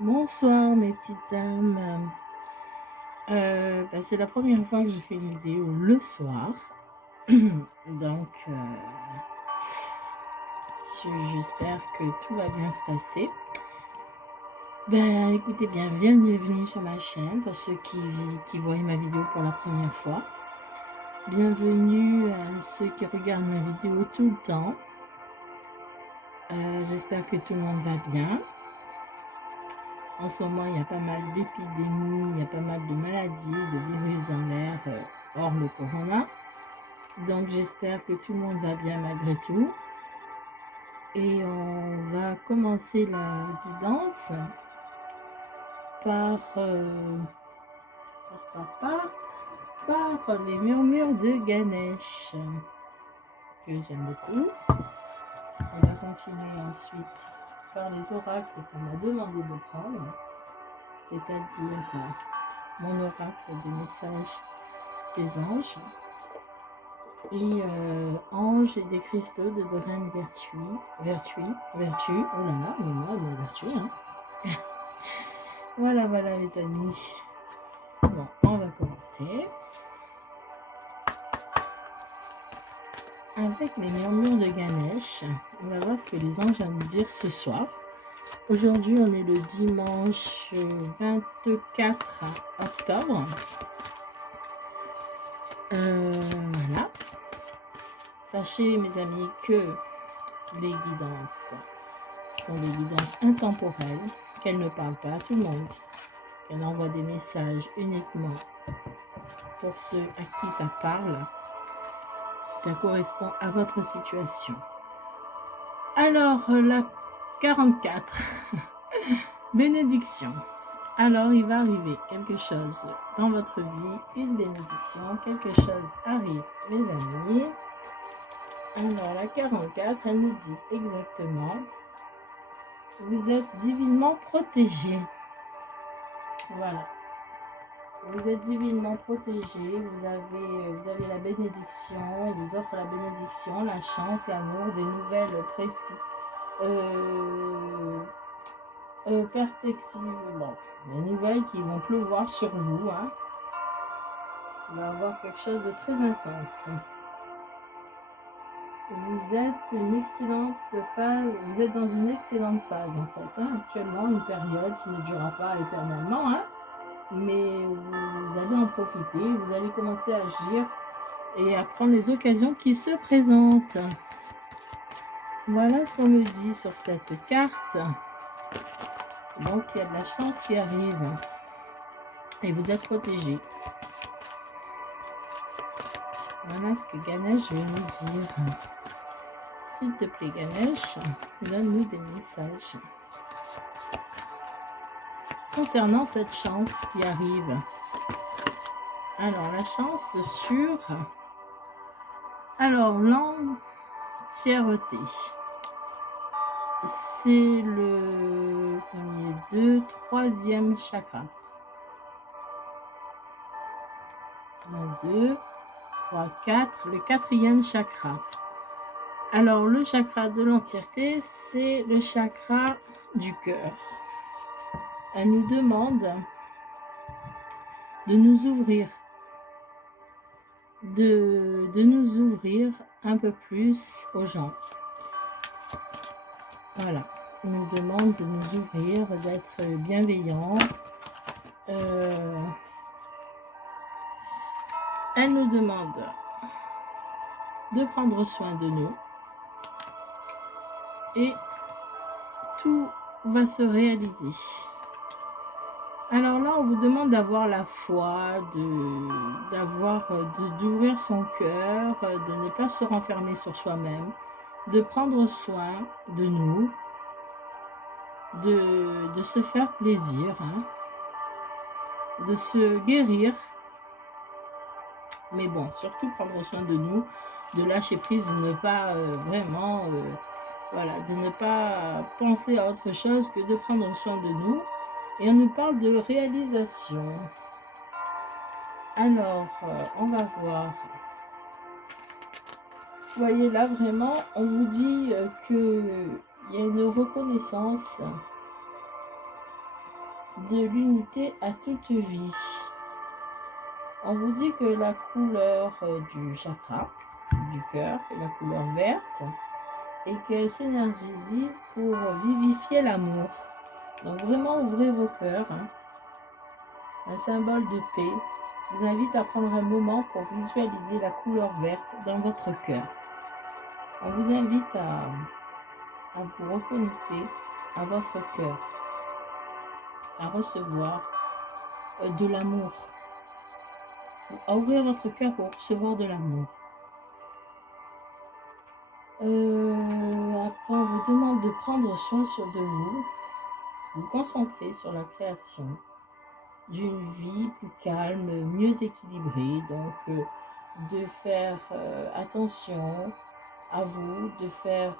Bonsoir mes petites âmes. C'est la première fois que je fais une vidéo le soir. Donc, j'espère que tout va bien se passer. Écoutez bien, bienvenue sur ma chaîne pour ceux qui voient ma vidéo pour la première fois. Bienvenue à ceux qui regardent ma vidéo tout le temps. J'espère que tout le monde va bien. En ce moment, il y a pas mal d'épidémies, il y a pas mal de maladies, de virus dans l'air, hors le corona. Donc, j'espère que tout le monde va bien malgré tout. Et on va commencer la guidance par, par les murmures de Ganesh, que j'aime beaucoup. On va continuer ensuite par les oracles qu'on m'a demandé de prendre, c'est-à-dire mon oracle des messages des anges et anges et des cristaux de Dorine Vertu, oh là là, mais moi, ma vertu, hein. Voilà, les amis. Bon, on va commencer avec les murmures de Ganesh. On va voir ce que les anges vont nous dire ce soir. Aujourd'hui, on est le dimanche 24 octobre. Voilà. Sachez, mes amis, que les guidances sont des guidances intemporelles, qu'elles ne parlent pas à tout le monde, qu'elles envoient des messages uniquement pour ceux à qui ça parle, si ça correspond à votre situation. Alors, la 44, bénédiction. Alors, il va arriver quelque chose dans votre vie, une bénédiction, quelque chose arrive, mes amis. Alors, la 44, elle nous dit exactement, vous êtes divinement protégés. Voilà. Vous êtes divinement protégés, vous avez la bénédiction, on vous offre la bénédiction, la chance, l'amour, des nouvelles précises, perspectives, bon, des nouvelles qui vont pleuvoir sur vous, hein. Il va y avoir quelque chose de très intense. Vous êtes dans une excellente phase en fait, hein, actuellement, une période qui ne durera pas éternellement, hein, mais vous allez en profiter, vous allez commencer à agir et à prendre les occasions qui se présentent. Voilà ce qu'on me dit sur cette carte. Donc, il y a de la chance qui arrive et vous êtes protégé. Voilà ce que Ganesh veut nous dire. S'il te plaît, Ganesh, donne-nous des messages concernant cette chance qui arrive. Alors, la chance sur... Alors, l'entièreté. C'est le premier, deux, troisième chakra. 1, 2, 3, 4. Le quatrième chakra. Alors, le chakra de l'entièreté, c'est le chakra du cœur. Elle nous demande de nous ouvrir, de nous ouvrir un peu plus aux gens. Voilà, elle nous demande de nous ouvrir, d'être bienveillants. Elle nous demande de prendre soin de nous et tout va se réaliser. Alors là, on vous demande d'avoir la foi, d'ouvrir son cœur, de ne pas se renfermer sur soi-même, de prendre soin de nous, de se faire plaisir, hein, de se guérir. Mais bon, surtout prendre soin de nous, de lâcher prise, de ne pas voilà, de ne pas penser à autre chose que de prendre soin de nous. Et on nous parle de réalisation. Alors, on va voir. Vous voyez là, vraiment, on vous dit qu'il y a une reconnaissance de l'unité à toute vie. On vous dit que la couleur du chakra, du cœur, est la couleur verte et qu'elle s'énergise pour vivifier l'amour. Donc vraiment ouvrez vos cœurs. Un symbole de paix vous invite à prendre un moment pour visualiser la couleur verte dans votre cœur. On vous invite à vous reconnecter à votre cœur, à recevoir de l'amour, à ouvrir votre cœur pour recevoir de l'amour. Après, on vous demande de prendre soin de vous concentrer sur la création d'une vie plus calme, mieux équilibrée, donc de faire attention à vous, de faire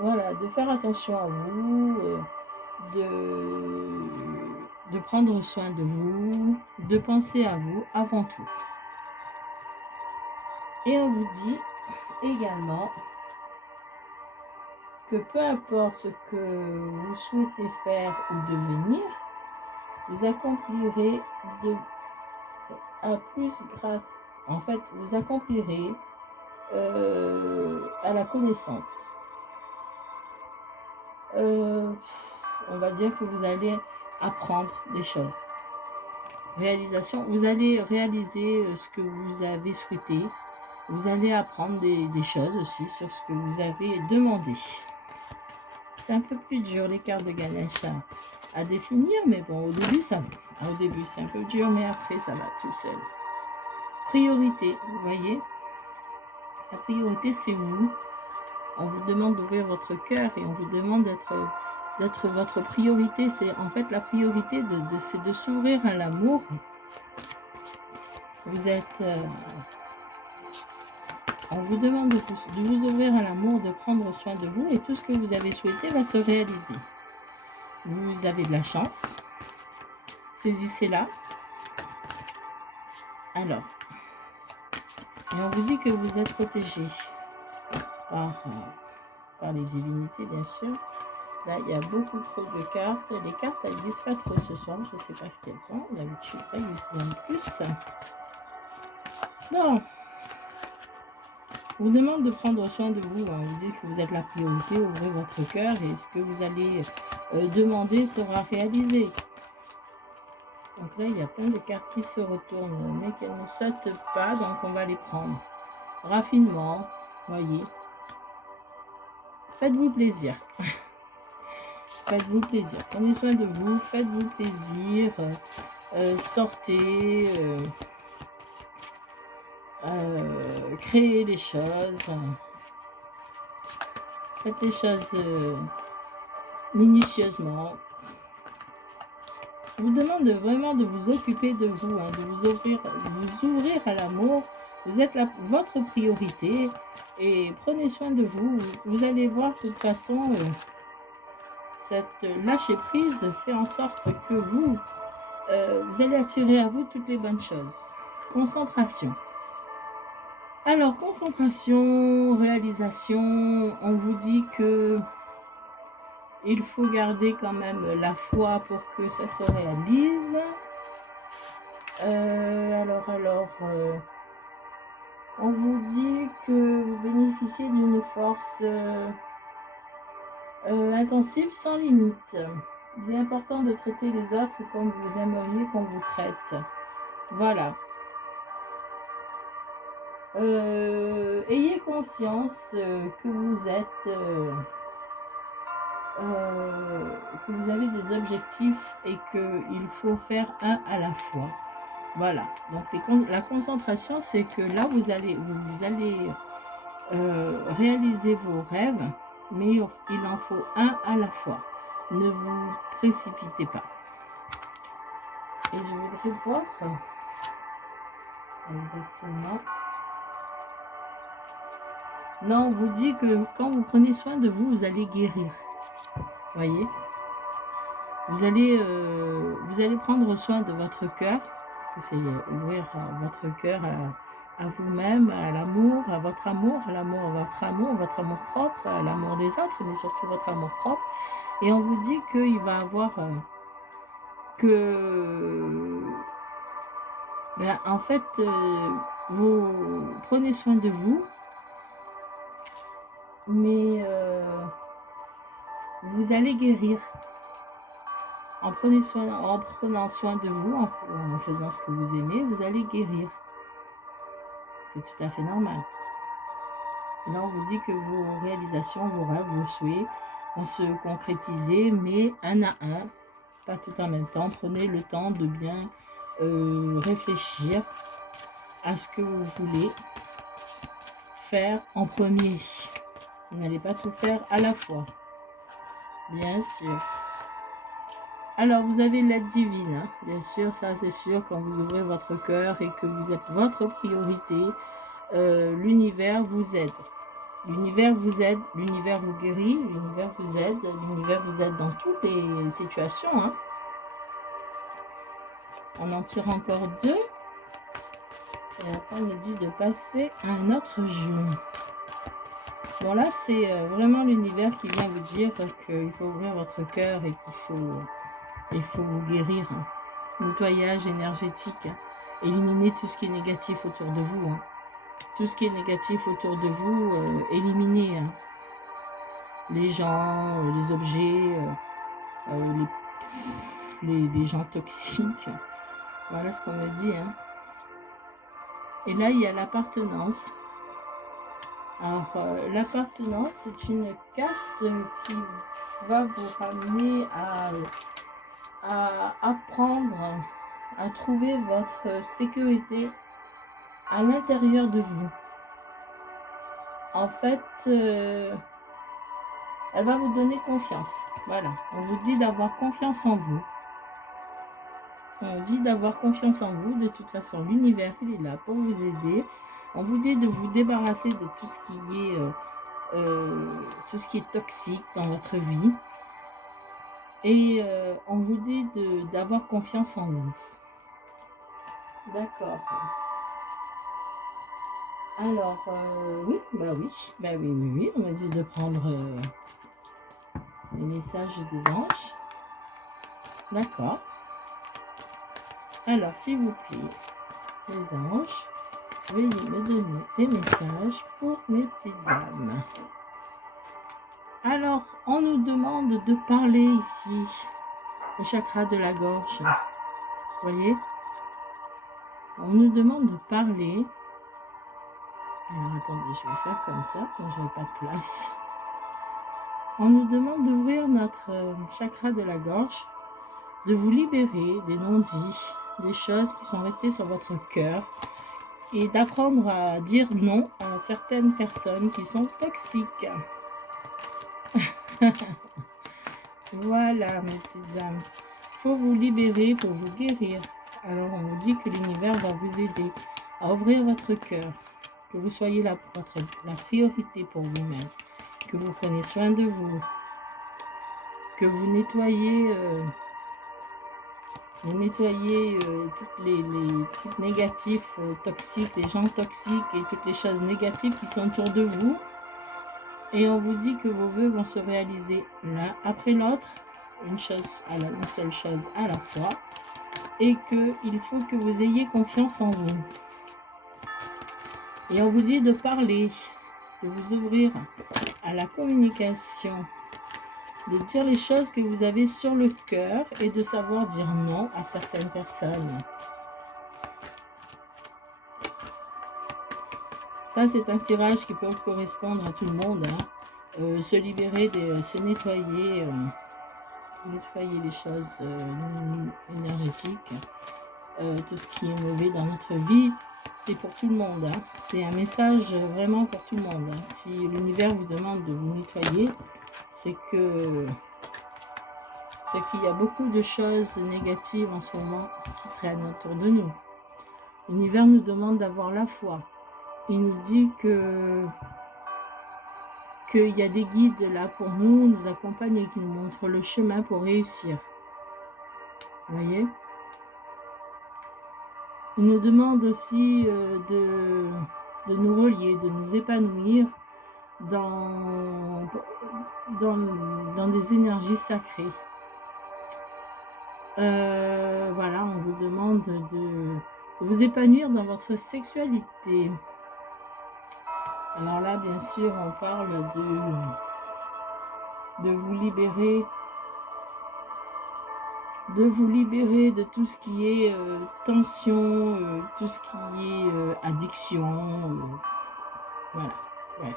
de faire attention à vous, de prendre soin de vous, de penser à vous avant tout. Et on vous dit également que peu importe ce que vous souhaitez faire ou devenir, vous accomplirez à plus grâce, en fait, vous accomplirez à la connaissance. On va dire que vous allez apprendre des choses. Réalisation, vous allez réaliser ce que vous avez souhaité. Vous allez apprendre des choses aussi sur ce que vous avez demandé. C'est un peu plus dur les cartes de Ganesha à définir, mais bon, au début ça va. Au début c'est un peu dur, mais après ça va tout seul. Priorité, vous voyez, la priorité c'est vous. On vous demande d'ouvrir votre cœur et on vous demande d'être votre priorité. C'est en fait la priorité c'est de s'ouvrir à l'amour. Vous êtes on vous demande de vous ouvrir à l'amour, de prendre soin de vous et tout ce que vous avez souhaité va se réaliser. Vous avez de la chance. Saisissez-la. Alors, et on vous dit que vous êtes protégé par les divinités, bien sûr. Là, il y a beaucoup trop de cartes. Les cartes, elles ne glissent pas trop ce soir. Je ne sais pas ce qu'elles sont. D'habitude, elles glissent bien plus. Non. On vous demande de prendre soin de vous. On vous dit que vous êtes la priorité. Ouvrez votre cœur et ce que vous allez demander sera réalisé. Donc là, il y a plein de cartes qui se retournent, mais qu'elles ne sautent pas. Donc, on va les prendre. Raffinement, voyez. Faites-vous plaisir. Faites-vous plaisir. Prenez soin de vous. Faites-vous plaisir. Sortez. Créez les choses. Faites les choses minutieusement. Je vous demande vraiment de vous occuper de vous, hein, de vous ouvrir à l'amour. Vous êtes votre priorité et prenez soin de vous. Vous allez voir de toute façon, cette lâcher prise fait en sorte que vous allez attirer à vous toutes les bonnes choses. Concentration. Alors, concentration, réalisation, on vous dit que il faut garder quand même la foi pour que ça se réalise. On vous dit que vous bénéficiez d'une force intensive sans limite. Il est important de traiter les autres comme vous aimeriez qu'on vous traite. Voilà. Ayez conscience que vous êtes... que vous avez des objectifs et qu'il faut faire un à la fois. Voilà, donc la concentration, c'est que là, vous allez réaliser vos rêves, mais il en faut un à la fois. Ne vous précipitez pas. Et je voudrais voir exactement. Non, on vous dit que quand vous prenez soin de vous, vous allez guérir. Voyez, vous allez prendre soin de votre cœur, parce que c'est ouvrir votre cœur à vous-même, à l'amour, à votre amour, à l'amour, à votre amour propre, à l'amour des autres, mais surtout votre amour propre. Et on vous dit qu'il va avoir que, ben, en fait, vous prenez soin de vous, mais vous allez guérir. En prenant soin de vous, en faisant ce que vous aimez, vous allez guérir. C'est tout à fait normal. Et là, on vous dit que vos réalisations, vos rêves, vos souhaits vont se concrétiser, mais un à un, pas tout en même temps. Prenez le temps de bien réfléchir à ce que vous voulez faire en premier. Vous n'allez pas tout faire à la fois, bien sûr. Alors, vous avez l'aide divine, hein. Bien sûr, ça c'est sûr, quand vous ouvrez votre cœur et que vous êtes votre priorité, l'univers vous aide. L'univers vous aide, l'univers vous guérit, l'univers vous aide dans toutes les situations, hein. On en tire encore 2. Et après, on me dit de passer à un autre jeu. Bon, là, c'est vraiment l'univers qui vient vous dire qu'il faut ouvrir votre cœur et qu'il faut vous guérir. Hein. Nettoyage énergétique. Éliminez tout ce qui est négatif autour de vous. Hein. Tout ce qui est négatif autour de vous, éliminez. Hein. Les gens, les objets, les gens toxiques. Voilà ce qu'on me dit. Hein. Et là, il y a l'appartenance. Alors, l'appartenance, c'est une carte qui va vous ramener à apprendre à trouver votre sécurité à l'intérieur de vous. En fait, elle va vous donner confiance. Voilà, on vous dit d'avoir confiance en vous. On dit d'avoir confiance en vous. De toute façon, l'univers, il est là pour vous aider. On vous dit de vous débarrasser de tout ce qui est toxique dans votre vie. Et on vous dit d'avoir confiance en vous. D'accord. Alors, oui, oui. On m'a dit de prendre les messages des anges. D'accord. Alors, s'il vous plaît, les anges, veuillez me donner des messages pour mes petites âmes. Alors, on nous demande de parler ici, au chakra de la gorge. Vous voyez? On nous demande de parler. Alors, attendez, je vais faire comme ça, sinon je n'ai pas de place. On nous demande d'ouvrir notre chakra de la gorge, de vous libérer des non-dits, des choses qui sont restées sur votre cœur, et d'apprendre à dire non à certaines personnes qui sont toxiques. Voilà, mes petites âmes. Il faut vous libérer, il faut vous guérir. Alors, on vous dit que l'univers va vous aider à ouvrir votre cœur, que vous soyez la priorité pour vous-même, que vous prenez soin de vous, que vous nettoyez, toutes les trucs négatifs, toxiques, les gens toxiques et toutes les choses négatives qui sont autour de vous. Et on vous dit que vos vœux vont se réaliser l'un après l'autre, une seule chose à la fois, et qu'il faut que vous ayez confiance en vous. Et on vous dit de parler, de vous ouvrir à la communication, de dire les choses que vous avez sur le cœur et de savoir dire non à certaines personnes. Ça, c'est un tirage qui peut correspondre à tout le monde. Hein. Se libérer, se nettoyer, nettoyer les choses énergétiques, tout ce qui est mauvais dans notre vie. C'est pour tout le monde. Hein. C'est un message vraiment pour tout le monde. Hein. Si l'univers vous demande de vous nettoyer, c'est qu'il y a beaucoup de choses négatives en ce moment qui traînent autour de nous. L'univers nous demande d'avoir la foi. Il nous dit qu'il y a des guides là pour nous accompagner, qui nous montrent le chemin pour réussir. Vous voyez? Il nous demande aussi de nous relier, de nous épanouir dans des énergies sacrées. Voilà, on vous demande de vous épanouir dans votre sexualité. Alors là, bien sûr, on parle de vous libérer de tout ce qui est tension, tout ce qui est addiction, voilà, bref.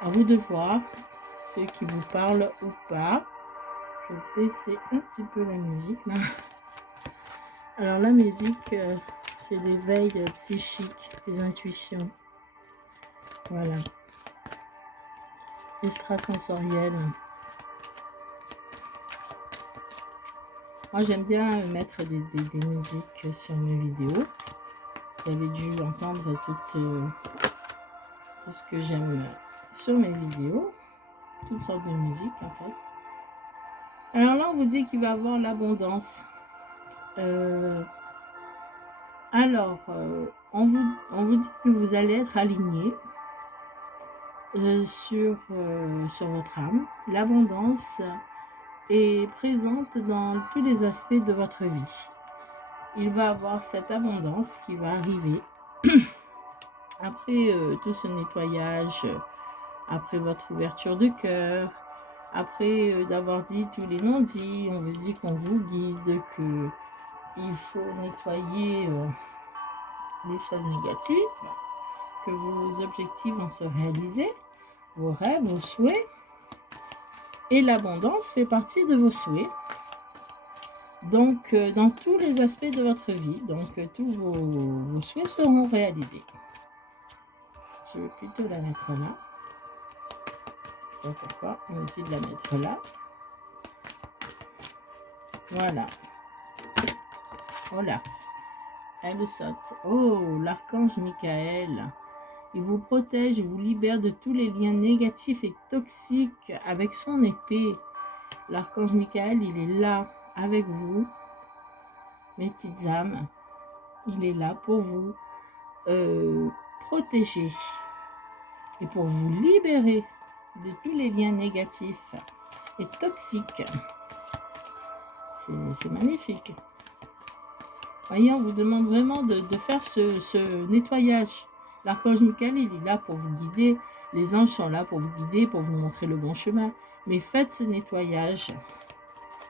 À vous de voir ce qui vous parle ou pas. Je vais baisser un petit peu la musique là. Alors la musique, c'est l'éveil psychique, des intuitions. Voilà. Extrasensoriel. Moi j'aime bien mettre des musiques sur mes vidéos. Vous avez dû entendre tout ce que j'aime sur mes vidéos. Toutes sortes de musique en fait. Alors là on vous dit qu'il va y avoir l'abondance. On vous dit que vous allez être aligné sur votre âme. L'abondance est présente dans tous les aspects de votre vie. Il va y avoir cette abondance qui va arriver après tout ce nettoyage, après votre ouverture de cœur, après d'avoir dit tous les non-dits. On vous dit qu'on vous guide, que il faut nettoyer les choses négatives, que vos objectifs vont se réaliser, vos rêves, vos souhaits. Et l'abondance fait partie de vos souhaits. Donc, dans tous les aspects de votre vie, donc tous vos souhaits seront réalisés. Je vais plutôt la mettre là. Je ne sais pas pourquoi on me dit de la mettre là. Voilà. Voilà. Elle saute. Oh, l'archange Michael. Il vous protège et vous libère de tous les liens négatifs et toxiques avec son épée. L'archange Michael, il est là avec vous, mes petites âmes. Il est là pour vous protéger et pour vous libérer de tous les liens négatifs et toxiques. C'est magnifique. Voyez, on vous demande vraiment de faire ce nettoyage. L'archange Michael, il est là pour vous guider. Les anges sont là pour vous guider, pour vous montrer le bon chemin. Mais faites ce nettoyage.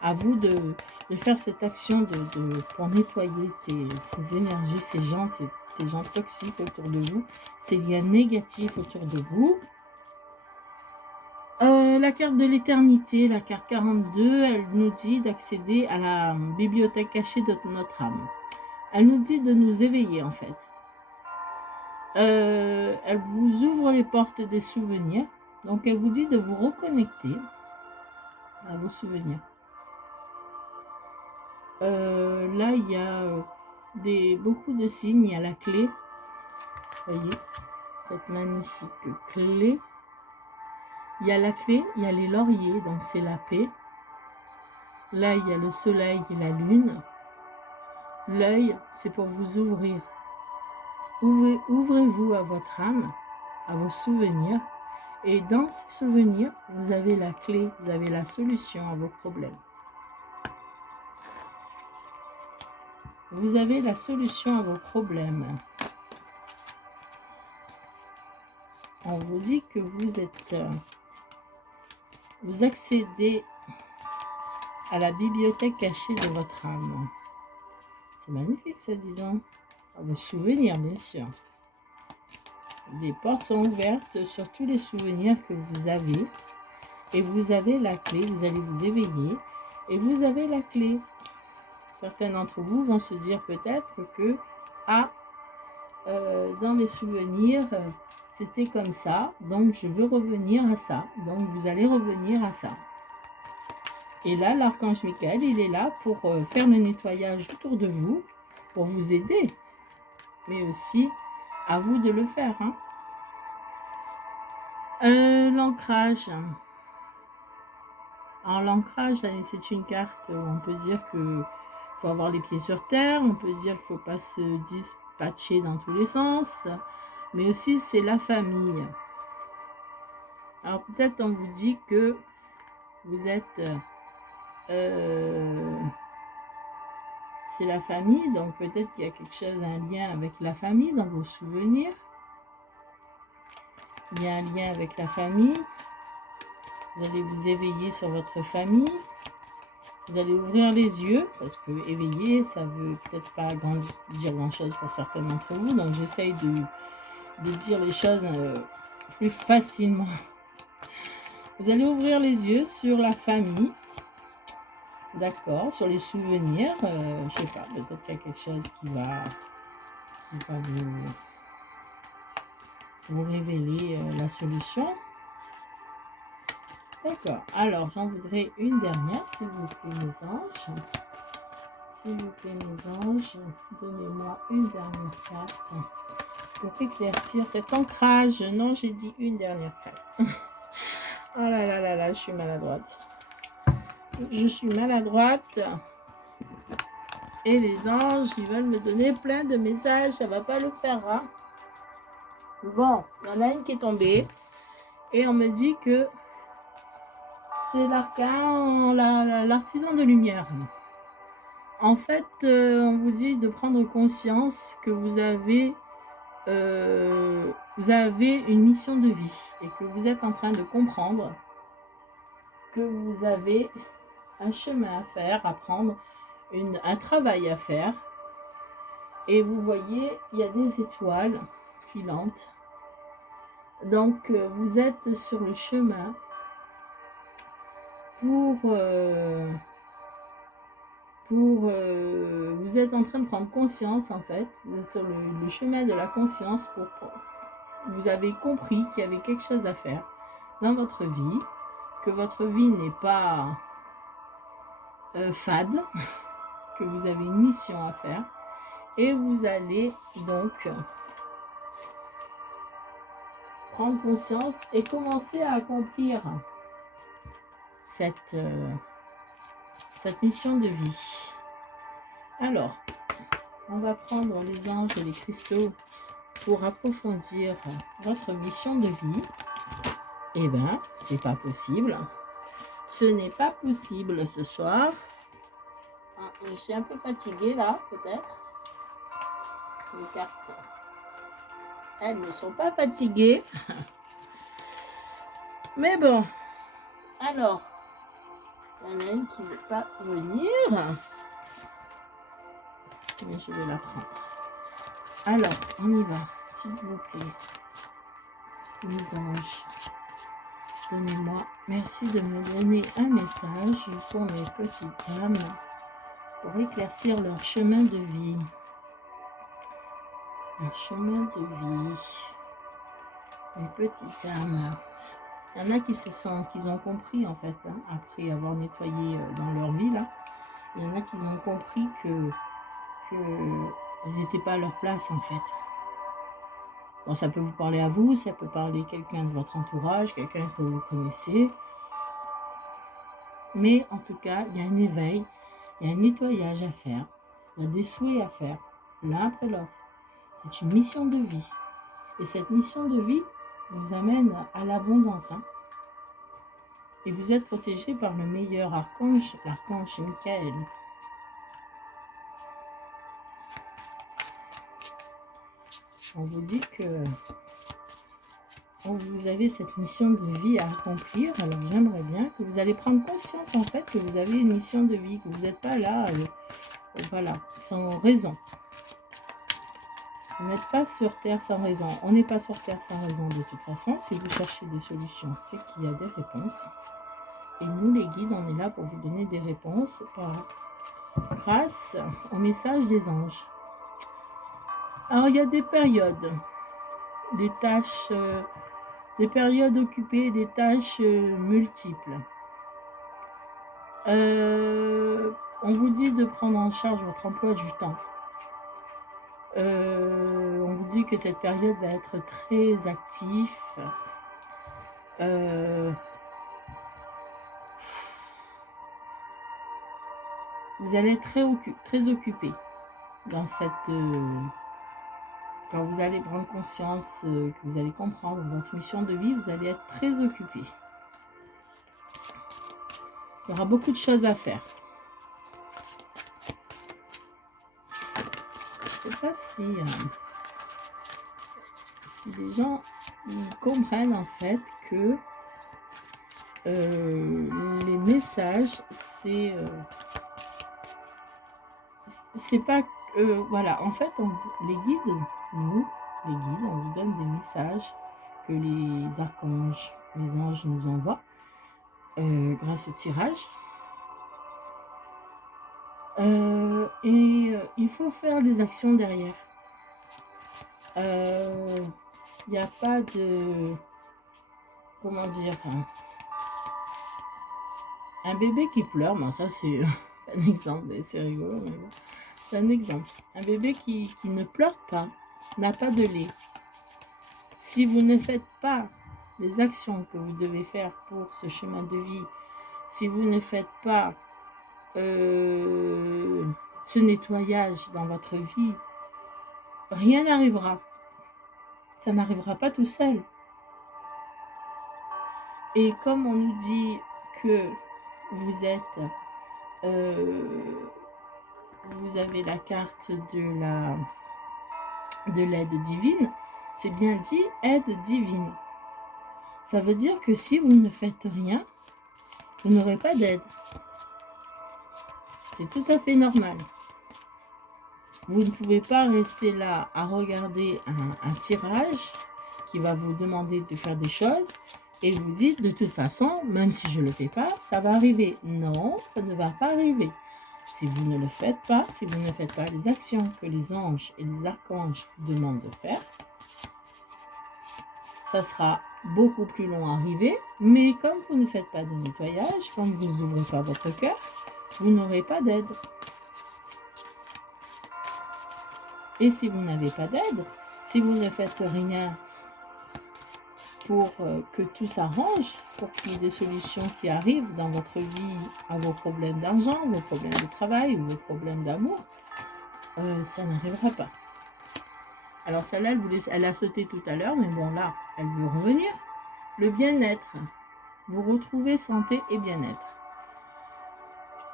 À vous de faire cette action pour nettoyer ces énergies, ces gens toxiques autour de vous, ces liens négatifs autour de vous. La carte de l'éternité, la carte 42, elle nous dit d'accéder à la bibliothèque cachée de notre âme. Elle nous dit de nous éveiller en fait. Elle vous ouvre les portes des souvenirs. Donc elle vous dit de vous reconnecter à vos souvenirs. Là il y a beaucoup de signes. Il y a la clé. Voyez cette magnifique clé. Il y a la clé, il y a les lauriers, donc c'est la paix. Là il y a le soleil et la lune. L'œil, c'est pour vous ouvrir. Ouvrez-vous à votre âme, à vos souvenirs. Et dans ces souvenirs, vous avez la clé, vous avez la solution à vos problèmes. Vous avez la solution à vos problèmes. On vous dit que vous accédez à la bibliothèque cachée de votre âme. C'est magnifique ça, dis donc. À vos souvenirs, bien sûr. Les portes sont ouvertes sur tous les souvenirs que vous avez. Et vous avez la clé, vous allez vous éveiller. Et vous avez la clé. Certains d'entre vous vont se dire peut-être que, dans mes souvenirs, c'était comme ça. Donc, je veux revenir à ça. Donc, vous allez revenir à ça. Et là, l'archange Michael, il est là pour faire le nettoyage autour de vous, pour vous aider. Mais aussi, à vous de le faire. Hein. L'ancrage. Alors, l'ancrage, c'est une carte où on peut dire que faut avoir les pieds sur terre. On peut dire qu'il ne faut pas se dispatcher dans tous les sens. Mais aussi, c'est la famille. Alors, peut-être on vous dit que vous êtes... c'est la famille, donc peut-être qu'il y a quelque chose, un lien avec la famille dans vos souvenirs. Il y a un lien avec la famille. Vous allez vous éveiller sur votre famille. Vous allez ouvrir les yeux, parce que éveiller, ça veut peut-être pas dire grand-chose pour certains d'entre vous. Donc j'essaye de dire les choses plus facilement. Vous allez ouvrir les yeux sur la famille. D'accord, sur les souvenirs. Je sais pas, peut-être qu'il y a quelque chose qui va vous révéler la solution. D'accord, alors j'en voudrais une dernière, s'il vous plaît, mes anges. S'il vous plaît, mes anges, donnez-moi une dernière carte pour éclaircir cet ancrage. Non, j'ai dit une dernière carte. Oh là là là là, je suis maladroite. Je suis maladroite. Et les anges, ils veulent me donner plein de messages. Ça va pas le faire, hein? Bon, il y en a une qui est tombée. Et on me dit que c'est l'arcan, l'artisan de lumière. En fait, on vous dit de prendre conscience que vous avez une mission de vie et que vous êtes en train de comprendre que vous avez un chemin à faire, à prendre, un travail à faire. Et vous voyez, il y a des étoiles filantes. Donc, vous êtes sur le chemin vous êtes en train de prendre conscience, en fait. Vous êtes sur le chemin de la conscience. Vous avez compris qu'il y avait quelque chose à faire dans votre vie, que votre vie n'est pas fade, que vous avez une mission à faire. Et vous allez donc prendre conscience et commencer à accomplir cette mission de vie. Alors, on va prendre les anges et les cristaux pour approfondir votre mission de vie. Eh bien, c'est pas possible. Ce n'est pas possible ce soir. Ah, je suis un peu fatiguée là, peut-être. Les cartes, elles ne sont pas fatiguées. Mais bon, alors, il y en a une qui ne veut pas venir. Mais je vais la prendre. Alors, on y va, s'il vous plaît. Les anges, donnez-moi. Merci de me donner un message pour mes petites âmes, pour éclaircir leur chemin de vie. Leur chemin de vie. Mes petites âmes. Il y en a qui ont compris en fait, hein, après avoir nettoyé dans leur vie là. Il y en a qui ont compris que ils n'étaient pas à leur place en fait. Bon, ça peut vous parler à vous, ça peut parler à quelqu'un de votre entourage, quelqu'un que vous connaissez. Mais en tout cas, il y a un éveil, il y a un nettoyage à faire, il y a des souhaits à faire, l'un après l'autre. C'est une mission de vie. Et cette mission de vie vous amène à l'abondance. Hein. Et vous êtes protégé par le meilleur archange, l'archange Michael. On vous dit que vous avez cette mission de vie à accomplir. Alors j'aimerais bien que vous allez prendre conscience en fait que vous avez une mission de vie, que vous n'êtes pas là voilà, sans raison. Vous n'êtes pas sur Terre sans raison. On n'est pas sur Terre sans raison de toute façon. Si vous cherchez des solutions, c'est qu'il y a des réponses. Et nous, les guides, on est là pour vous donner des réponses grâce au message des anges. Alors, il y a des périodes, des tâches, des périodes occupées, des tâches multiples. On vous dit de prendre en charge votre emploi du temps. On vous dit que cette période va être très active. vous allez être très occupé dans cette... quand vous allez prendre conscience, que vous allez comprendre votre mission de vie, vous allez être très occupé. Il y aura beaucoup de choses à faire. Je ne sais pas si les gens comprennent en fait que les messages, c'est pas... voilà, en fait, les guides, nous, les guides, on vous donne des messages que les archanges, les anges nous envoient grâce au tirage. Il faut faire les actions derrière. Il n'y a pas de... Comment dire, un bébé qui pleure, bon, ça c'est un exemple, c'est rigolo, mais bon, c'est un exemple. Un bébé qui ne pleure pas, n'a pas de lait. Si vous ne faites pas les actions que vous devez faire pour ce chemin de vie, si vous ne faites pas ce nettoyage dans votre vie, rien n'arrivera. Ça n'arrivera pas tout seul. Et comme on nous dit que vous êtes... vous avez la carte de l'aide divine, c'est bien dit aide divine. Ça veut dire que si vous ne faites rien, vous n'aurez pas d'aide. C'est tout à fait normal. Vous ne pouvez pas rester là à regarder un tirage qui va vous demander de faire des choses et vous dites de toute façon, même si je ne le fais pas, ça va arriver. Non, ça ne va pas arriver. Si vous ne le faites pas, si vous ne faites pas les actions que les anges et les archanges vous demandent de faire, ça sera beaucoup plus long à arriver. Mais comme vous ne faites pas de nettoyage, comme vous n'ouvrez pas votre cœur, vous n'aurez pas d'aide. Et si vous n'avez pas d'aide, si vous ne faites rien pour que tout s'arrange, pour qu'il y ait des solutions qui arrivent dans votre vie à vos problèmes d'argent, vos problèmes de travail, vos problèmes d'amour, ça n'arrivera pas. Alors celle-là, elle a sauté tout à l'heure, mais bon là, elle veut revenir. Le bien-être, vous retrouvez santé et bien-être.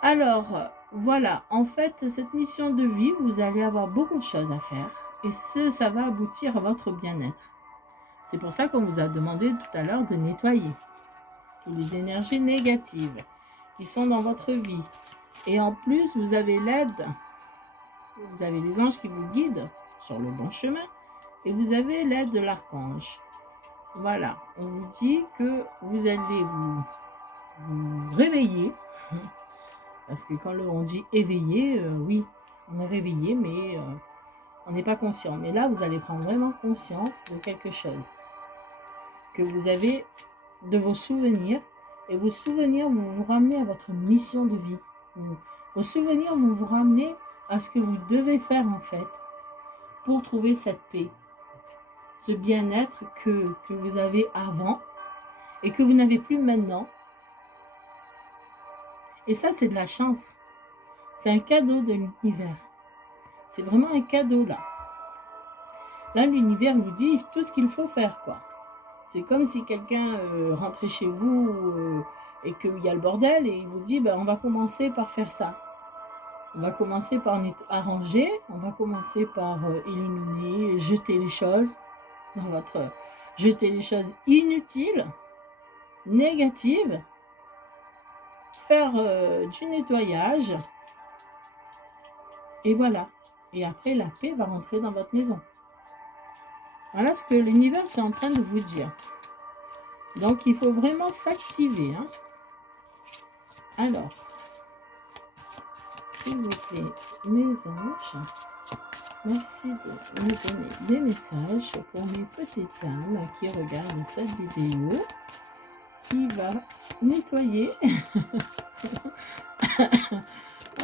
Alors, voilà, en fait, cette mission de vie, vous allez avoir beaucoup de choses à faire. Et ça va aboutir à votre bien-être. C'est pour ça qu'on vous a demandé tout à l'heure de nettoyer toutes les énergies négatives qui sont dans votre vie. Et en plus, vous avez l'aide, vous avez les anges qui vous guident sur le bon chemin et vous avez l'aide de l'archange. Voilà, on vous dit que vous allez vous réveiller. Parce que quand on dit éveillé, oui, on est réveillé, mais on n'est pas conscient. Mais là, vous allez prendre vraiment conscience de quelque chose. Que vous avez de vos souvenirs. Et vos souvenirs vont vous ramener à votre mission de vie. Vos souvenirs vont vous ramener à ce que vous devez faire en fait. Pour trouver cette paix. Ce bien-être que vous avez avant. Et que vous n'avez plus maintenant. Et ça, c'est de la chance. C'est un cadeau de l'univers. C'est vraiment un cadeau là. Là, l'univers vous dit tout ce qu'il faut faire, quoi. C'est comme si quelqu'un rentrait chez vous et qu'il y a le bordel et il vous dit, ben, on va commencer par faire ça. On va commencer par arranger, on va commencer par éliminer, jeter les choses dans votre... Jeter les choses inutiles, négatives, faire du nettoyage. Et voilà. Et après, la paix va rentrer dans votre maison. Voilà ce que l'univers est en train de vous dire. Donc, il faut vraiment s'activer. Hein. Alors, s'il vous plaît, mes anges, merci de me donner des messages pour mes petites âmes qui regardent cette vidéo qui va nettoyer.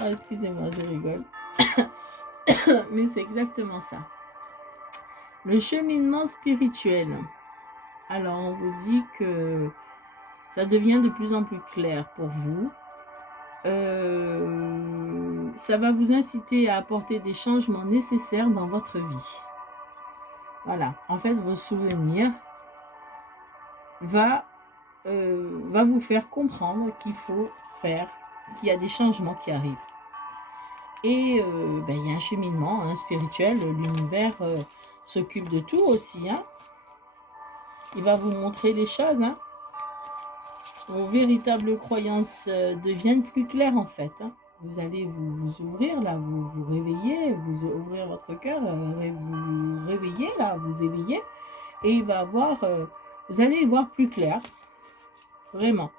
Ah, excusez-moi, je rigole. Mais c'est exactement ça. Le cheminement spirituel. Alors, on vous dit que ça devient de plus en plus clair pour vous. ça va vous inciter à apporter des changements nécessaires dans votre vie. Voilà, en fait, vos souvenirs va vous faire comprendre qu'il faut faire, qu'il y a des changements qui arrivent. Et il y a un cheminement spirituel, l'univers s'occupe de tout aussi. Hein. Il va vous montrer les choses. Hein. Vos véritables croyances deviennent plus claires en fait. Hein. Vous allez vous ouvrir là, vous réveiller, vous ouvrir votre cœur, vous réveiller là, vous éveiller. Et il va avoir, vous allez y voir plus clair. Vraiment.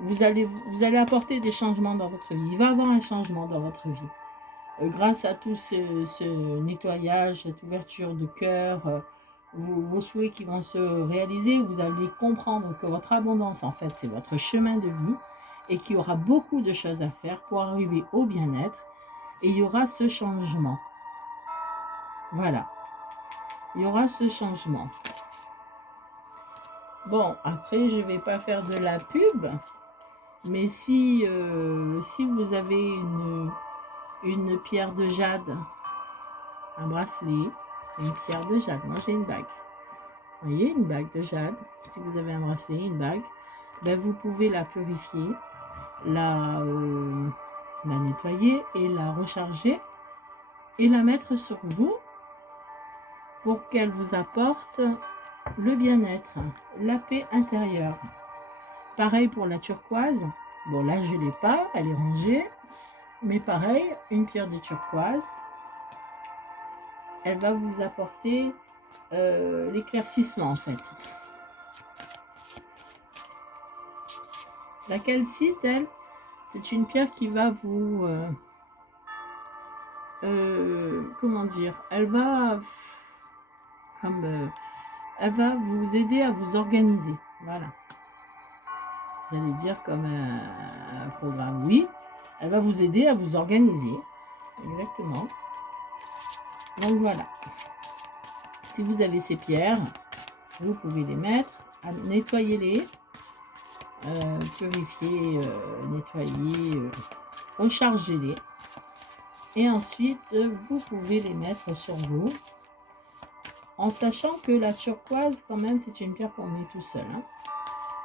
Vous allez apporter des changements dans votre vie. Il va y avoir un changement dans votre vie. Grâce à tout ce nettoyage, cette ouverture de cœur, vos souhaits qui vont se réaliser, vous allez comprendre que votre abondance, en fait, c'est votre chemin de vie et qu'il y aura beaucoup de choses à faire pour arriver au bien-être. Et il y aura ce changement. Voilà. Il y aura ce changement. Bon, après, je ne vais pas faire de la pub, mais si vous avez une pierre de jade, un bracelet, une pierre de jade. Moi, j'ai une bague. Vous voyez, une bague de jade. Si vous avez un bracelet, une bague, ben, vous pouvez la purifier, la nettoyer et la recharger et la mettre sur vous pour qu'elle vous apporte le bien-être, la paix intérieure. Pareil pour la turquoise. Bon, là, je ne l'ai pas, elle est rangée. Mais pareil, une pierre de turquoise, elle va vous apporter l'éclaircissement en fait. La calcite, elle, c'est une pierre qui va vous... comment dire, elle va vous aider à vous organiser. Voilà. Vous allez dire comme un programme, oui. Elle va vous aider à vous organiser. Exactement. Donc voilà. Si vous avez ces pierres, vous pouvez les mettre, nettoyer-les, purifier, nettoyer, recharger-les. Et ensuite, vous pouvez les mettre sur vous, en sachant que la turquoise, quand même, c'est une pierre qu'on met tout seul. Hein.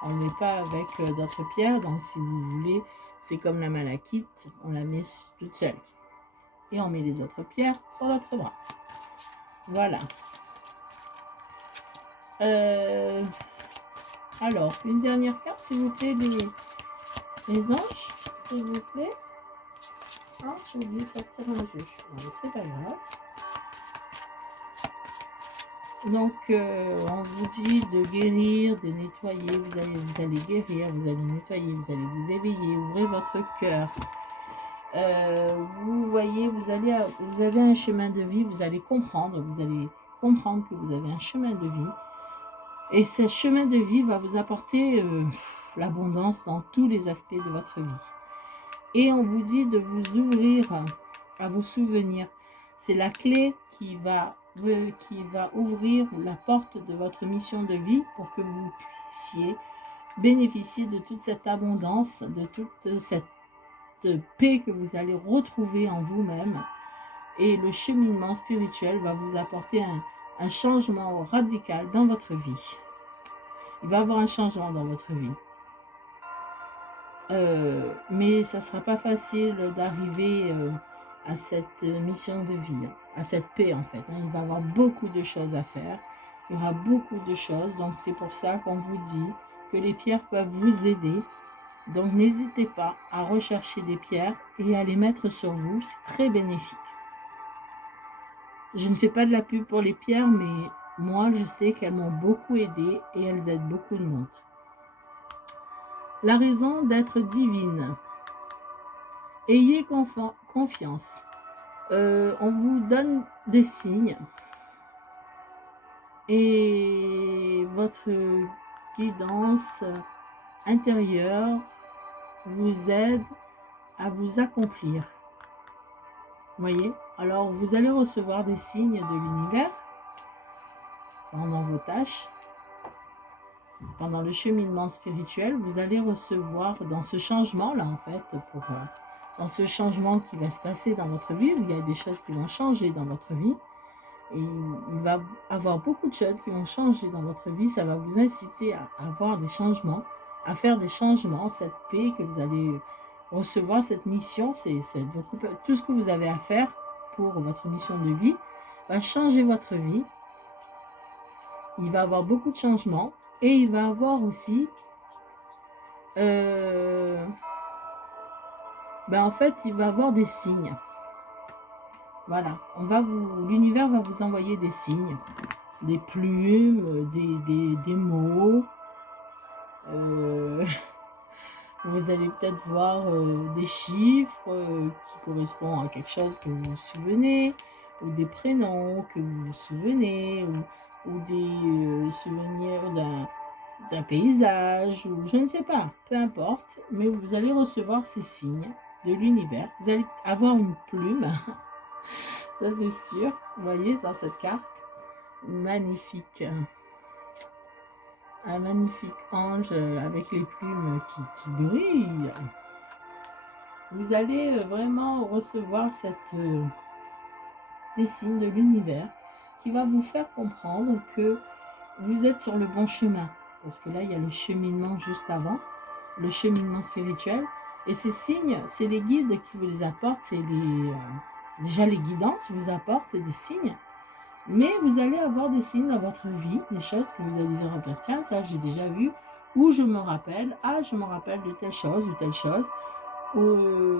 On ne met pas avec d'autres pierres, donc si vous voulez, c'est comme la malachite, on la met toute seule. Et on met les autres pierres sur l'autre bras. Voilà. Alors, une dernière carte, s'il vous plaît, les anges, s'il vous plaît. Ah, j'ai oublié de sortir un jeu. Bon, c'est pas grave. Donc, on vous dit de guérir, de nettoyer. Vous allez guérir, vous allez nettoyer, vous allez vous éveiller, ouvrez votre cœur. Vous voyez, vous avez un chemin de vie, vous allez comprendre que vous avez un chemin de vie. Et ce chemin de vie va vous apporter l'abondance dans tous les aspects de votre vie. Et on vous dit de vous ouvrir à vos souvenirs. C'est la clé qui va ouvrir la porte de votre mission de vie pour que vous puissiez bénéficier de toute cette abondance, de toute cette paix que vous allez retrouver en vous-même. Et le cheminement spirituel va vous apporter un changement radical dans votre vie. Il va y avoir un changement dans votre vie. Mais ça ne sera pas facile d'arriver à cette mission de vie, à cette paix en fait. Il va y avoir beaucoup de choses à faire. Il y aura beaucoup de choses. Donc c'est pour ça qu'on vous dit que les pierres peuvent vous aider. Donc n'hésitez pas à rechercher des pierres et à les mettre sur vous. C'est très bénéfique. Je ne fais pas de la pub pour les pierres, mais moi je sais qu'elles m'ont beaucoup aidé et elles aident beaucoup de monde. La raison d'être divine. Ayez confiance. On vous donne des signes. Et votre guidance intérieure vous aide à vous accomplir. Voyez? Alors, vous allez recevoir des signes de l'univers pendant vos tâches. pendant le cheminement spirituel, vous allez recevoir dans ce changement-là, en fait, dans ce changement qui va se passer dans votre vie, il y a des choses qui vont changer dans votre vie, et il va y avoir beaucoup de choses qui vont changer dans votre vie, ça va vous inciter à avoir des changements, à faire des changements, cette paix que vous allez recevoir, cette mission, c'est tout ce que vous avez à faire pour votre mission de vie, va changer votre vie. Il va y avoir beaucoup de changements et il va y avoir aussi, en fait, il va y avoir des signes. Voilà, l'univers va vous envoyer des signes, des plumes, des mots. Vous allez peut-être voir des chiffres qui correspondent à quelque chose que vous vous souvenez, ou des prénoms que vous vous souvenez, ou des souvenirs d'un paysage, ou je ne sais pas, peu importe, mais vous allez recevoir ces signes de l'univers. Vous allez avoir une plume, ça c'est sûr, vous voyez dans cette carte, magnifique. Un magnifique ange avec les plumes qui brillent. Vous allez vraiment recevoir des signes de l'univers qui va vous faire comprendre que vous êtes sur le bon chemin. Parce que là, il y a le cheminement juste avant, le cheminement spirituel. Et ces signes, c'est les guides qui vous les apportent. C'est déjà les guidances vous apportent des signes. Mais vous allez avoir des signes dans votre vie, des choses que vous allez dire, oh, tiens, ça j'ai déjà vu, ou je me rappelle, je me rappelle de telle chose ou telle chose, ou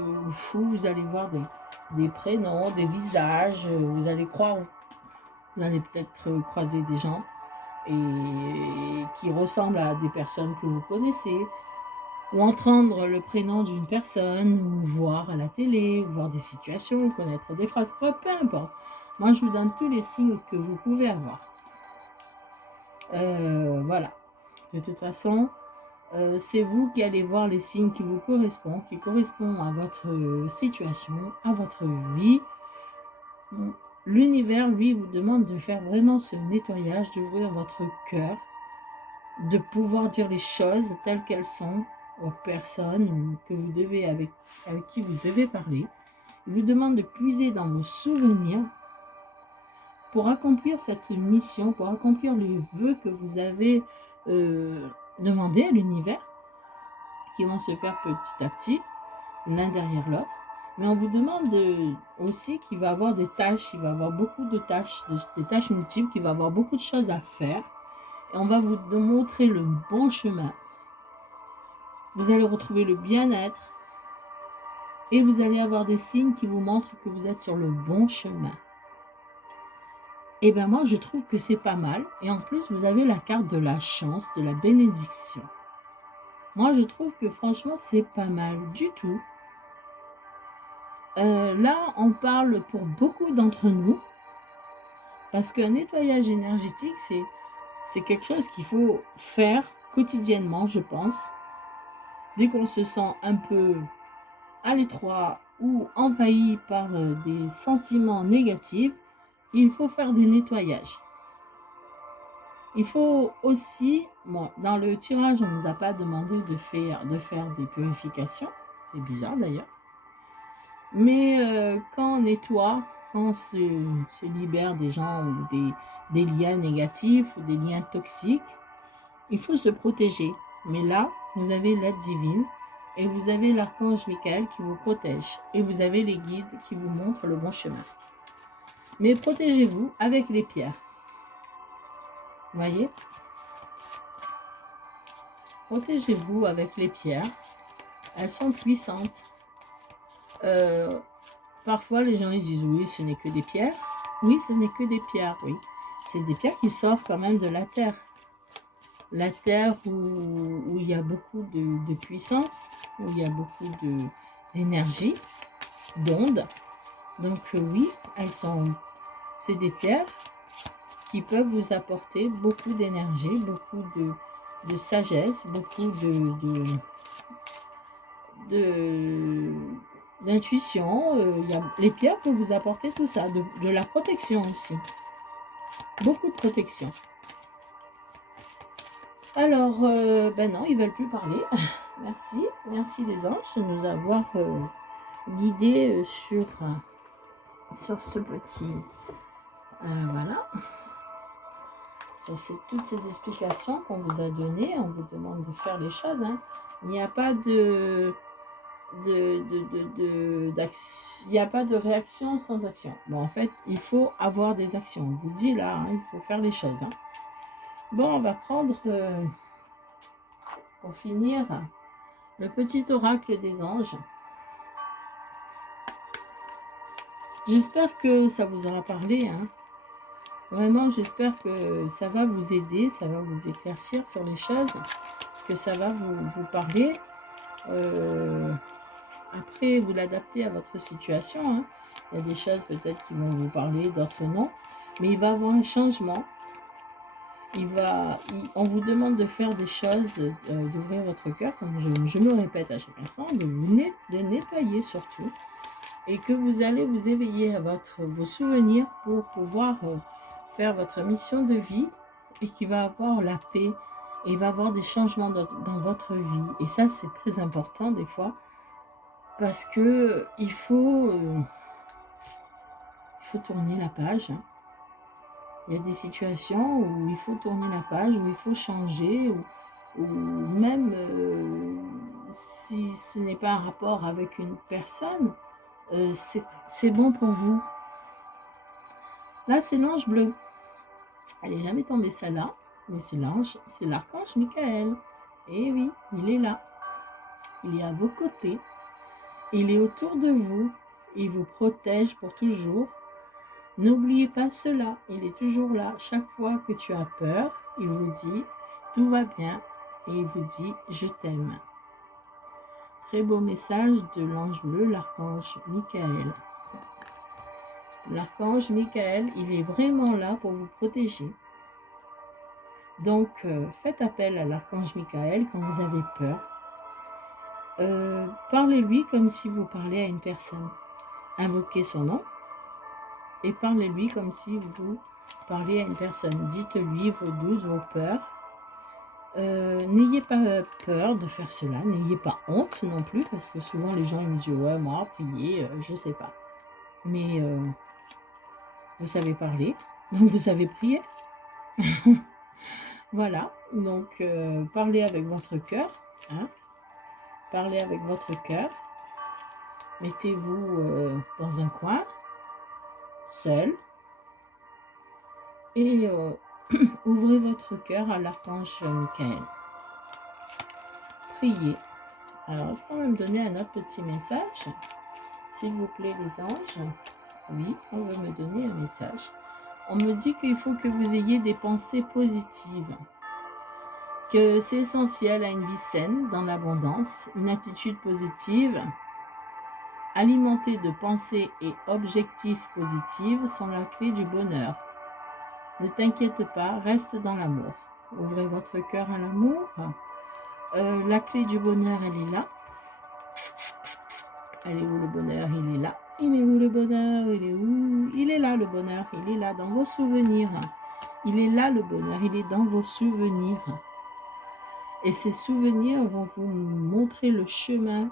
vous allez voir des prénoms, des visages, vous allez vous allez peut-être croiser des gens et qui ressemblent à des personnes que vous connaissez, ou entendre le prénom d'une personne, ou voir à la télé, ou voir des situations, ou connaître des phrases, peu importe. Moi, je vous donne tous les signes que vous pouvez avoir. Voilà. De toute façon, c'est vous qui allez voir les signes qui vous correspondent, qui correspondent à votre situation, à votre vie. L'univers, lui, vous demande de faire vraiment ce nettoyage, d'ouvrir votre cœur, de pouvoir dire les choses telles qu'elles sont aux personnes que vous devez avec qui vous devez parler. Il vous demande de puiser dans vos souvenirs pour accomplir cette mission, pour accomplir les vœux que vous avez demandé à l'univers, qui vont se faire petit à petit, l'un derrière l'autre. Mais on vous demande aussi qu'il va y avoir des tâches, il va y avoir beaucoup de tâches, des tâches multiples, qu'il va y avoir beaucoup de choses à faire. Et on va vous montrer le bon chemin. Vous allez retrouver le bien-être. Et vous allez avoir des signes qui vous montrent que vous êtes sur le bon chemin. Et bien moi, je trouve que c'est pas mal. Et en plus, vous avez la carte de la chance, de la bénédiction. Moi, je trouve que franchement, c'est pas mal du tout. Là, on parle pour beaucoup d'entre nous. Parce qu'un nettoyage énergétique, c'est quelque chose qu'il faut faire quotidiennement, je pense. Dès qu'on se sent un peu à l'étroit ou envahi par des sentiments négatifs, il faut faire des nettoyages. Il faut aussi, dans le tirage, on ne nous a pas demandé de faire des purifications, c'est bizarre d'ailleurs, mais quand on nettoie, quand on se libère des gens ou des liens négatifs ou des liens toxiques, il faut se protéger. Mais là, vous avez l'aide divine et vous avez l'archange Michael qui vous protège et vous avez les guides qui vous montrent le bon chemin. Mais protégez-vous avec les pierres. Vous voyez? Protégez-vous avec les pierres. Elles sont puissantes. Parfois, les gens ils disent oui, ce n'est que des pierres. Oui, ce n'est que des pierres, oui. C'est des pierres qui sortent quand même de la terre. La terre où il y a beaucoup de puissance, où il y a beaucoup d'énergie, d'ondes. Donc oui, c'est des pierres qui peuvent vous apporter beaucoup d'énergie, beaucoup de sagesse, beaucoup d'intuition. Les pierres peuvent vous apporter tout ça, de la protection aussi. Beaucoup de protection. Alors, ben non, ils veulent plus parler. Merci, merci les anges de nous avoir guidés sur ce petit... voilà. Sur toutes ces explications qu'on vous a données. On vous demande de faire les choses. Hein. Il n'y a pas il n'y a pas de réaction sans action. Bon, en fait, il faut avoir des actions. On vous dit là, hein, il faut faire les choses. Hein. Bon, on va prendre, pour finir, le petit oracle des anges. J'espère que ça vous aura parlé. Hein. Vraiment, j'espère que ça va vous aider, ça va vous éclaircir sur les choses, que ça va vous parler. Après, vous l'adaptez à votre situation. Hein. Il y a des choses peut-être qui vont vous parler, d'autres non. Mais il va y avoir un changement. On vous demande de faire des choses, d'ouvrir votre cœur, comme je me répète à chaque instant, de nettoyer surtout. Et que vous allez vous éveiller à vos souvenirs pour pouvoir faire votre mission de vie. Et qu'il va avoir la paix. Et il va y avoir des changements dans votre vie. Et ça, c'est très important des fois. Parce que il faut tourner la page. Il y a des situations où il faut tourner la page, où il faut changer, ou même si ce n'est pas un rapport avec une personne, c'est bon pour vous. Là, c'est l'ange bleu. Elle n'est jamais tombée celle-là, mais c'est l'archange Michael. Et oui, il est là. Il est à vos côtés. Il est autour de vous. Il vous protège pour toujours. N'oubliez pas cela, il est toujours là. Chaque fois que tu as peur, il vous dit « tout va bien » et il vous dit « je t'aime ». Très beau message de l'ange bleu, l'archange Michael. L'archange Michael, il est vraiment là pour vous protéger. Donc, faites appel à l'archange Michael quand vous avez peur. Parlez-lui comme si vous parlez à une personne. Invoquez son nom. Et parlez-lui comme si vous parliez à une personne. Dites-lui vos doutes, vos peurs. N'ayez pas peur de faire cela. N'ayez pas honte non plus, parce que souvent les gens ils me disent « ouais, moi, prier, je sais pas. » Mais vous savez parler, donc vous savez prier. Voilà, donc parlez avec votre cœur. Hein. Parlez avec votre cœur. Mettez-vous dans un coin, seul. Et ouvrez votre cœur à l'archange Michael. Priez. Alors, est-ce qu'on va me donner un autre petit message? S'il vous plaît, les anges. Oui, on veut me donner un message. On me dit qu'il faut que vous ayez des pensées positives. Que c'est essentiel à une vie saine, dans l'abondance. Une attitude positive, alimentée de pensées et objectifs positifs, sont la clé du bonheur. Ne t'inquiète pas, reste dans l'amour. Ouvrez votre cœur à l'amour. La clé du bonheur, elle est là. Elle est où le bonheur? Il est là. Il est où le bonheur? Il est où? Il est là le bonheur. Il est là dans vos souvenirs. Il est là le bonheur. Il est dans vos souvenirs. Et ces souvenirs vont vous montrer le chemin,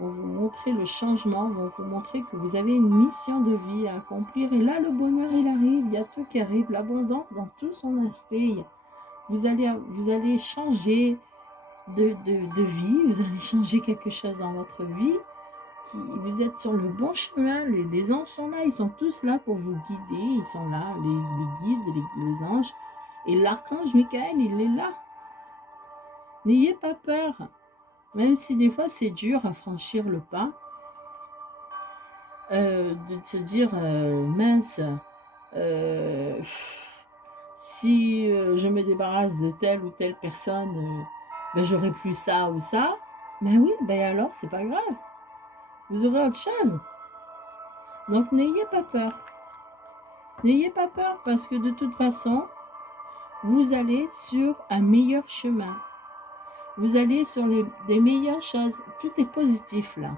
vont vous montrer le changement, vont vous montrer que vous avez une mission de vie à accomplir. Et là, le bonheur, il arrive. Il y a tout qui arrive. L'abondance dans tout son aspect. Vous allez changer de vie. Vous allez changer quelque chose dans votre vie. Vous êtes sur le bon chemin. Les anges sont là. Ils sont tous là pour vous guider. Ils sont là, les guides, les anges. Et l'archange Michael, il est là. N'ayez pas peur. Même si des fois, c'est dur à franchir le pas. De se dire, mince, si je me débarrasse de telle ou telle personne, ben, j'aurai plus ça ou ça. Ben oui, ben alors, c'est pas grave. Vous aurez autre chose. Donc, n'ayez pas peur. N'ayez pas peur parce que de toute façon, vous allez sur un meilleur chemin. Vous allez sur des meilleures choses. Tout est positif là.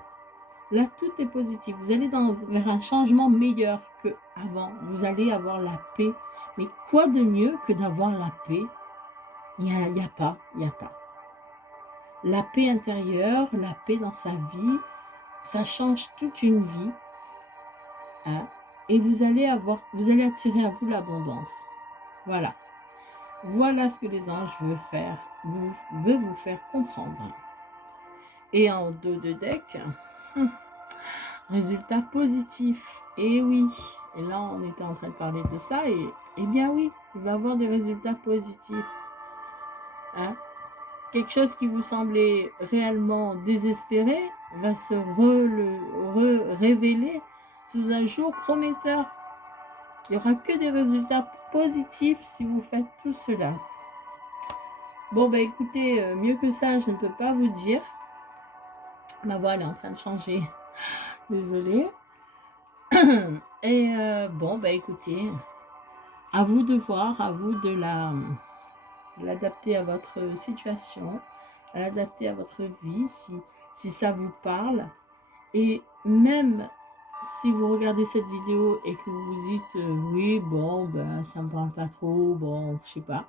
Là, tout est positif. Vous allez vers un changement meilleur qu'avant. Vous allez avoir la paix. Mais quoi de mieux que d'avoir la paix? Il n'y a pas, il n'y a pas. La paix intérieure, la paix dans sa vie, ça change toute une vie. Hein, et vous allez attirer à vous l'abondance. Voilà. Voilà ce que les anges veulent vous faire comprendre. Et en dos de deck, résultat positif. Et oui, et là on était en train de parler de ça, et bien oui, il va y avoir des résultats positifs. Hein? Quelque chose qui vous semblait réellement désespéré va se révéler sous un jour prometteur. Il n'y aura que des résultats positifs si vous faites tout cela. Bon, bah écoutez, mieux que ça, je ne peux pas vous dire. Ma voix, elle est en train de changer. Désolée. Et bon, bah écoutez, à vous de voir, à vous de l'adapter à votre situation, à l'adapter à votre vie, si ça vous parle. Et même si vous regardez cette vidéo et que vous vous dites oui, bon, ben, ça me parle pas trop, bon, je sais pas,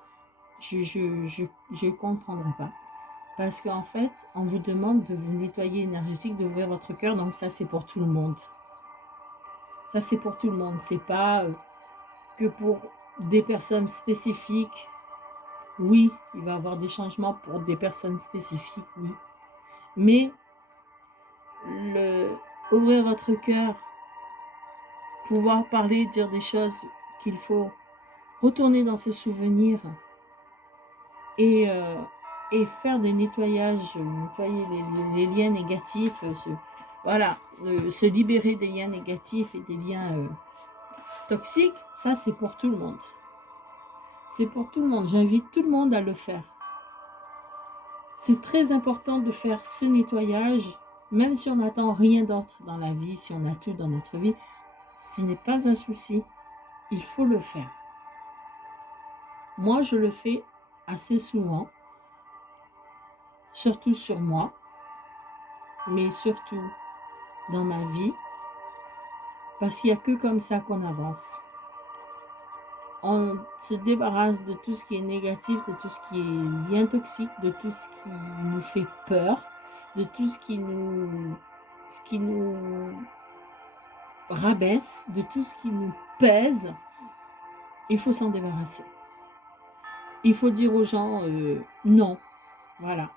je comprendrai pas. Parce qu'en fait, on vous demande de vous nettoyer énergétique, d'ouvrir votre cœur, donc ça, c'est pour tout le monde. Ça, c'est pour tout le monde. C'est pas que pour des personnes spécifiques. Oui, il va y avoir des changements pour des personnes spécifiques, oui. Mais ouvrir votre cœur, pouvoir parler, dire des choses qu'il faut, retourner dans ses souvenirs et faire des nettoyages, nettoyer les liens négatifs, voilà, se libérer des liens négatifs et des liens toxiques, ça c'est pour tout le monde. C'est pour tout le monde. J'invite tout le monde à le faire. C'est très important de faire ce nettoyage, même si on n'attend rien d'autre dans la vie, si on a tout dans notre vie, ce n'est pas un souci. Il faut le faire. Moi, je le fais assez souvent, surtout sur moi, mais surtout dans ma vie, parce qu'il n'y a que comme ça qu'on avance. On se débarrasse de tout ce qui est négatif, de tout ce qui est lien toxique, de tout ce qui nous fait peur, de tout ce qui nous rabaisse, de tout ce qui nous pèse. Il faut s'en débarrasser. Il faut dire aux gens non. Voilà.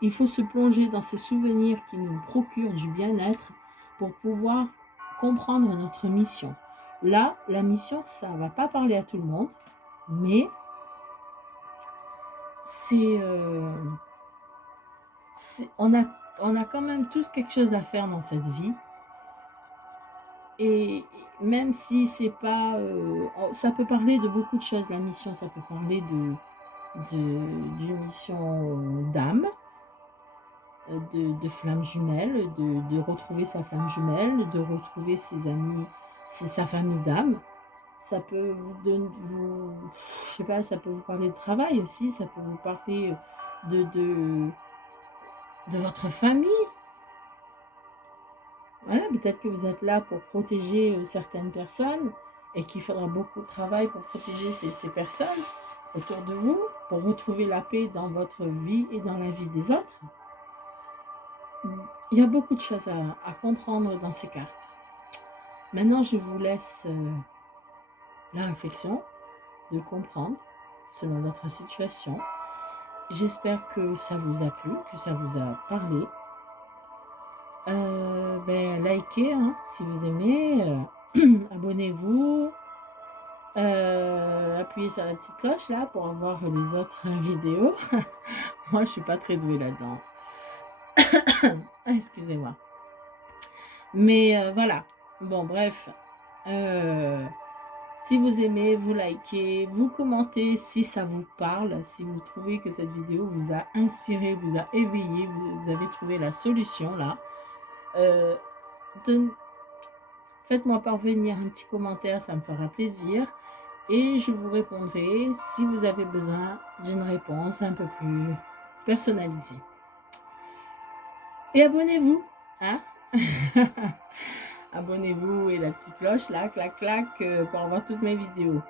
Il faut se plonger dans ces souvenirs qui nous procurent du bien-être pour pouvoir comprendre notre mission. Là, la mission, ça ne va pas parler à tout le monde, mais on a quand même tous quelque chose à faire dans cette vie. Et même si c'est pas... ça peut parler de beaucoup de choses, la mission. Ça peut parler d'une mission d'âme, de flamme jumelle, de retrouver sa flamme jumelle, de retrouver ses amis, sa famille d'âme. Ça peut je sais pas, ça peut vous parler de travail aussi, ça peut vous parler de votre famille. Voilà, peut-être que vous êtes là pour protéger certaines personnes et qu'il faudra beaucoup de travail pour protéger ces personnes autour de vous, pour retrouver la paix dans votre vie et dans la vie des autres. Il y a beaucoup de choses à comprendre dans ces cartes. Maintenant, je vous laisse la réflexion de comprendre selon votre situation. J'espère que ça vous a plu, que ça vous a parlé. Likez hein, si vous aimez, abonnez-vous, appuyez sur la petite cloche là pour avoir les autres vidéos. Moi je suis pas très douée là-dedans. Excusez-moi. Mais voilà, bon bref, si vous aimez, vous likez, vous commentez si ça vous parle, si vous trouvez que cette vidéo vous a inspiré, vous a éveillé, vous avez trouvé la solution là. Faites-moi parvenir un petit commentaire, ça me fera plaisir. Et je vous répondrai si vous avez besoin d'une réponse un peu plus personnalisée. Et abonnez-vous, hein. Abonnez-vous et la petite cloche là, clac clac, pour avoir toutes mes vidéos.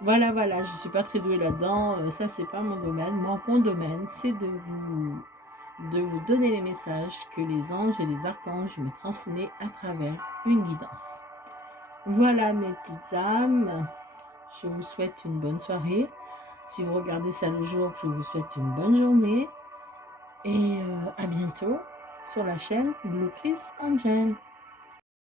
Voilà, voilà, je suis pas très douée là-dedans, ça c'est pas mon domaine. Moi, mon domaine, c'est de vous donner les messages que les anges et les archanges me transmettent à travers une guidance. Voilà mes petites âmes, je vous souhaite une bonne soirée. Si vous regardez ça le jour, je vous souhaite une bonne journée. Et à bientôt sur la chaîne Blue Kiss Angel.